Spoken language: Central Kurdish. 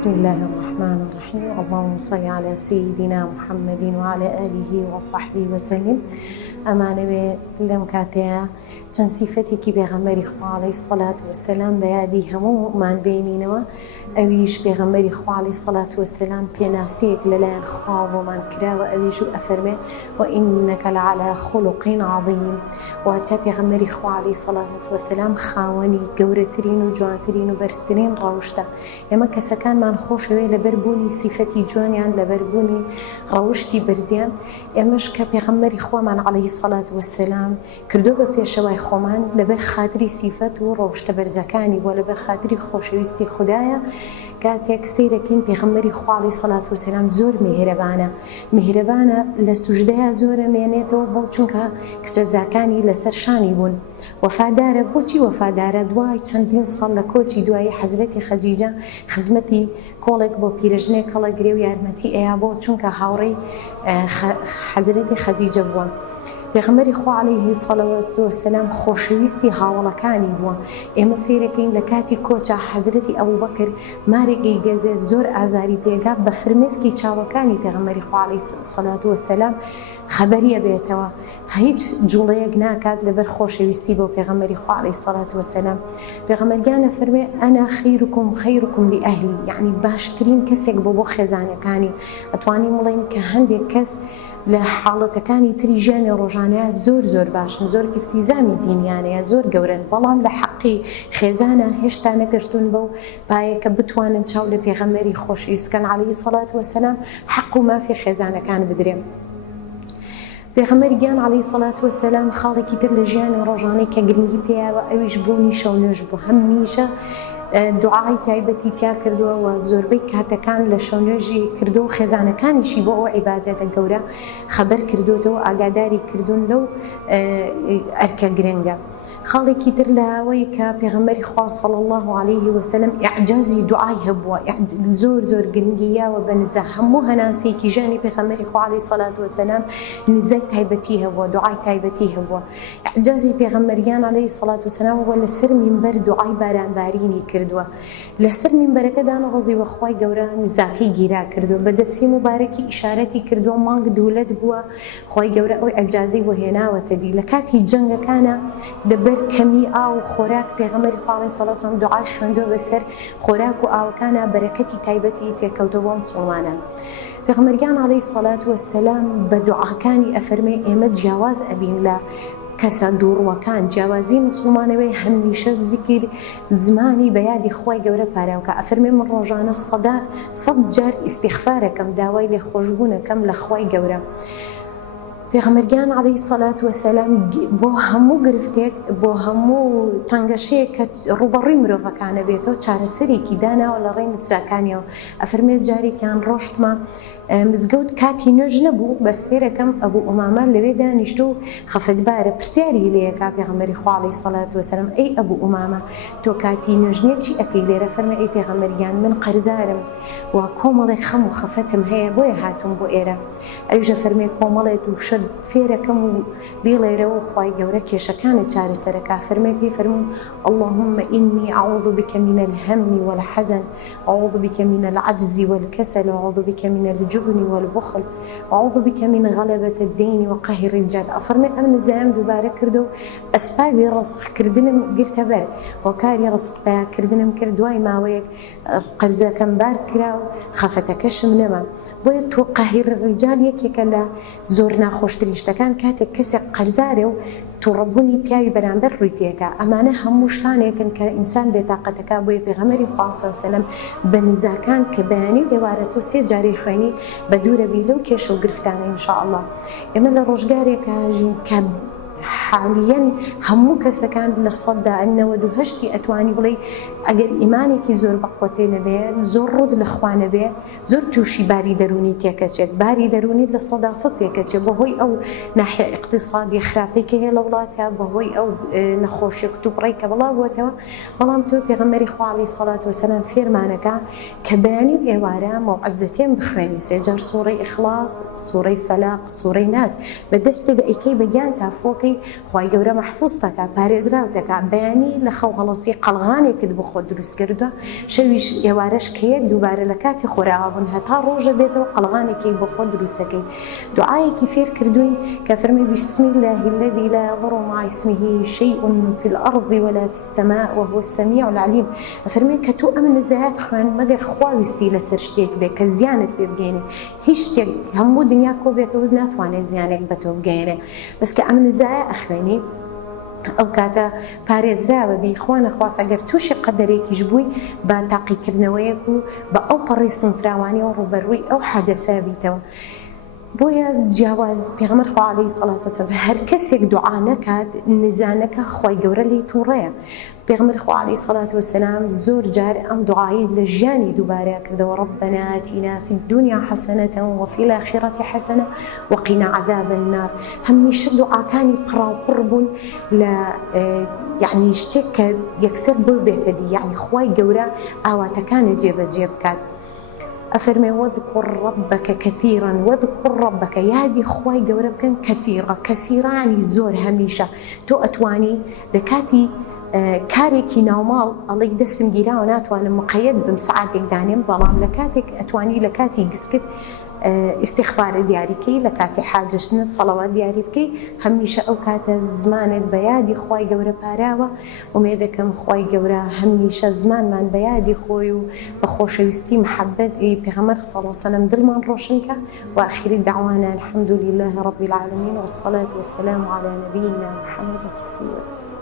بسم الله الرحمن الرحيم. اللهم صل على سيدنا محمد وعلى آله وصحبه وسلم. أمانة لم كاتيا تنصيفتي بيغمري خو عليه الصلاة والسلام بيادي همو من بينينما أويش بيغمري خو عليه الصلاة والسلام بيناسيك للان خواب ومن كرا وأويش أفرمي وإنك لعلى خلق عظيم. وأتا بيغمري خو عليه الصلاة والسلام خاوني قورترين وجوانترين وبرسترين روشتا يما كسكان من خوشوي لبربوني صفتي جوانيان لبربوني روشتي برزيان يماش كبيغمري خو من عليه الصلاة والسلام كردو بپێشەوای خۆمان لەبەر خاتری سیفەت و ڕۆشتە بەرزەکانی بۆ لەبەر خاتری خۆشەویستی خوددایە کاتێک سیرەکەین پێغەمبەری خوا عەلەیهی سەڵات وسەلام زۆر میهرەبانە لە سوژدەیە زۆرە مێنێتەوە بۆ چونکە کچەزاکانی لەسەر شانی بوون وەفادارە. بۆچی وەفادارە؟ دوای چەندین ساڵ لە کۆچی دوایی حەزرەتی خەدیجە خزمەتی کۆڵێک بۆ پیرەژنێک هەڵەگرێ و یارمەتی ئەیا بۆ چونکە هاوڕێی حەزرەتی خەدیجە بووە. پێغەمبەری خوا عەلەیهی سەڵەوات وسەلام خۆشەویستی هاوڵەکانی بووە. ئێمە سیرەکەین لە کاتی کۆچە حەزرەتی ئەبوبەکر مارێکی گەزێ زۆر ئازاری پێگا بە فرمێسکی چاوەکانی پێغەمبەری خوا عەلەیهی سەڵات وسەلام خەبەریە بێتەوە هیچ جوڵەیەک ناکات لەبەر خۆشەویستی بۆ پێغەمبەری خوا عەلەیهی سەڵات وسەلام. پێغەمبەرگیان ئەفەرمێ ئەنا خەیرکم لئەهلی، یعنی باشترین کەسێک بۆ خێزانەکانی. ئەتوانین بڵێین کە هەندێک کەس لە حاڵەتەکانی تری ژیانی ڕۆژانەیە زۆر باشن، زۆر ئیلتیزامی دینیانەیە، زۆر گەورن، بەڵام لە حەقی خێزانە هێشتا نەگەشتون بەو پایەکە بتوانن چاو لە پێغەمبەری خۆشەویستکەن عەلەیهی سەڵات وسەلام حەق و مافی خێزانەکان بدرێن. پێغەمبەری گیان عەلەیهی سەڵات وسەلام خاڵێکی تر لە ژیانی ڕۆژانەی کە گرنگی پێیاوە ئەویش بوونی شەونێژ بوو. هەمیشە دوعای تایبەتی تیا کردووە و زۆربەی کاتەکان لە شەونێژی کردو و خێزانەکانیشی بۆ ئەو عیبادەتە گەورە خەبەر کردوتەوە، ئاگاداری کردوون لەو ئەرکە گرنگە. خاڵێکی تر لە ئەوەی کە پێغەمبەری خوا صلی الله علیه وسلم ئیعجازی دوعای هەبووە، زۆر گرنگیاوە بە نزە هەموو هەناسەیەکی ژیانی پێغەمبەری خوا عەلەیهی سەڵات وسەلام نزای تایبەتی هەبووە، دوعای تایبەتی هەبووە. ئیعجازی پێغەمبەریان عەلەیهی سەڵات وسەلام وە لەسەر مینبەر دوعای بارانبارینی کردووە، لەسەر مینبەرەکە دانەڕەزی وە خوای گەورە نزاکەی گیرا کردووە، بە دەستی مبارەکی ئیشارەتی کردووە مانگ دوولەت بووە، خوای گەورە ئەو ئیعجازی بۆ هێناوەتە دی. لە کاتی جەنگەکانە لەبەر کەمی ئاو و خۆراک پێغەمبەری خوا عەلەیهی سەڵات وسەلام دوعای خوێندووە بەسەر خۆراک و ئاوەکانە بەرەکەتی تایبەتی تێکەوتەوە بۆ موسڵمانان. پێغەمبەریان عەلەیهی سەڵات وسەلام بە دوعاکانی ئەفەرمێ ئێمە جیاواز ئەبین لە کەسە دووڕوەکان، جیاوازی مسلمانەوەی هەمیشە زیکر زمانی بە یادی خوای گەورە پاراوکە. ئەفەرمێ من ڕۆژانە سەد جار ئیستیغفارەکەم، داوای لێخۆشبوونەکەم لە خوای گەورە. پێغەمبەرگیان عەلەیهی سەڵات وسەلام بۆ هەموو گرفتێک، بۆ هەموو تەنگەشەیەک کە ڕوبەڕووی مرۆڤەکانە بێتەوە چارەسەرێکی داناوە لە ڕێی نزاکانیەوە. ئەفەرمێ جارێکیان ڕۆشتمە مزگەوت کاتی نوێژ نەبوو، بە سێرەکەم ئەبوو ئومامە لەوێ دانیشتو و خەفەتبارە پرسیاری لێیەکا پێغەمبەری خوا عەلەیهی سەڵات وسەلام ئەی ئەبوو ئومامە تۆ کاتی نوێژ نییە چی ئەکەی لێرە؟ فەرمێ ئەی پێغەمبەرگیان من قەرزارم و کۆمەڵێک خەم و خەفەتم هەیە بۆیە هاتووم بۆ ئێرە. ئەویژە فەرمێ کۆمەڵێت و شت فێرەکەم و بیڵێرەوە و خوای گەورە کێشەکانت چارەسەرەکا. فەرمێ پێی فەرموو اللهم إني أعوذ بك من الهم والحزن وأعوذ بك من العجز والكسل وأعوذ بك من الجبن والبخل وأعوذ بك من غلبة الدين وقهر الرجال. أفرمي أمن زام دوباره كردو أسبابي رزق كردنم قرت بر وكاري رزق بها كردنم كردواي ماويك قرزة كم بار كراو خفتكش منما بوي تو قهر الرجال يكيك لا زورنا خوشتريشتكان كاتك كسك قرزاري تو ڕەبوونی پیاوی بەرامبەر ڕوویتێکە. ئەمانە هەموو شتانێکن کە ئینسان بێتاقەتەکە بۆیە پێغەمبەری خوا صلی الله علیه و سلم بە نزاکان کە بەیانی ئێوارە تۆ سێ جاری خوێنی بە دوورە بی لەو کێشە و گرفتانە ئینشاءالله. ئێمە لە ڕۆژگارێکە ژین کە حالیەن هەموو کەسەکان لە 98% ئەتوانی بڵێ ئەگەر ئیمانێکی زۆر بەقوتێ نەبێ، زۆر ڕوود لە خوا نەبێ، زۆر تووشی باری دەرونی تێکەچێت. باری دەرونی لە 100% تێکەچێت بەهۆی ئەو ناحیە اقتصادی خراپەی کە هەیە لە وڵاتە، بەهۆی ئەو نەخۆشیە کتوبڕێی کە بڵاو بووەتەوە. بەڵام تۆ پێغەمبەری خوا عەلەیهی سەڵات وسەلام فێرمانەکە کە بەیانی ئێوارە مەوعەزەتێن بخوێنی سێجار سوورەی ئیخلاس، سوورەی فەلاق، سوورەی ناس بەدەستێک ئەیکەی بەگیان تافۆکەی خوای گەورە محفوظ دەکات پارێزراو دەکات بەیانی لە خەو هەڵەسی قەڵغانێکت بۆ خۆ دروست کردووە شەویش ئێوارەش کەیە دووبارە لە کاتی خۆراوابوون هەتا ڕۆژە بێتەوە قەڵغانێکی بۆ خۆ دروستەکەی دوعایەکی فێر کردوین کە فەرمی بسم الله الذي لا يضر مع اسمه شيء في الأرض ولا في السماء وهو السميع العليم فەرمی کە تۆ ئەم نزایەت خوێن مەگەر خوا ویستی لەسەر شتێک بێ کە زیانت پێ بگەێنێ هیچ شتێک هەموو دنیا کۆ بێتەوە ناتوانێت زیانێک بە تۆ بگەێنێ بەس کە ئەم نزایە ئەخوێنی ئەو کاتە پارێزراوە بی خوا نەخواست ئەگەر تووشی قەدەرێکیش بووی بە تاقیکردنەوەیەک و بە ئەو پەڕی سنفراوانی و ڕوبەرووی ئەو حەدەسە بیتەوە بۆیە جیاواز پێغەمبەر خوا عەلەیهی سەڵات وسەلام هەر کەسێک دوعا نەکات نزانەکە خوای گەورە لێی تووڕەیە پێغەمبەر خوا عەلەیهی سەڵات وسەلام زۆر جار ئەم دوعای لە ژیانی دووبارە کردەوە ربنا آتنا في الدنيا حسنة وفي الآخرة حسنة وقنا عذاب النار هەمیشە دوعاکانی پڕاوپڕ بوون لە یعنی شتێک کە یەکسەر بۆ بێتە دی یعنی خوای گەورە ئاواتەکانی جێبەجێ بکات ئەفەرمێ وەذكر ربك كثيرا وذكر ربك یادی خوای گەورە بکەن کەثیرە کەسیرانی زۆر هەمیشە تۆ ئەتوانی لە کاتی کارێکی ناوماڵ ئەڵێی دەستم گیراوە ناتوانم مقەیەد بم سعاتێک دانێم بەڵام لە کاتێک ئەتوانی لە کاتی گسکت استیغفار دیاریکەی لە کاتی حاجەشنت سەڵەوات دیاری بکەی هەمیشە ئەو کاتە زمانت بە یادی خوای گەورە پاراوە ومێ دەکەم خوای گەورە هەمیشە زمانمان بە یادی خۆی و بە خۆشەویستی محەبەتی پێغەمبەر صلی الله علیه و سلم دڵمان ڕۆشنکە و ئاخری دعوانا الحمد لله رب العالمين والصلاة والسلام على نبينا محمد وصحبه وسلم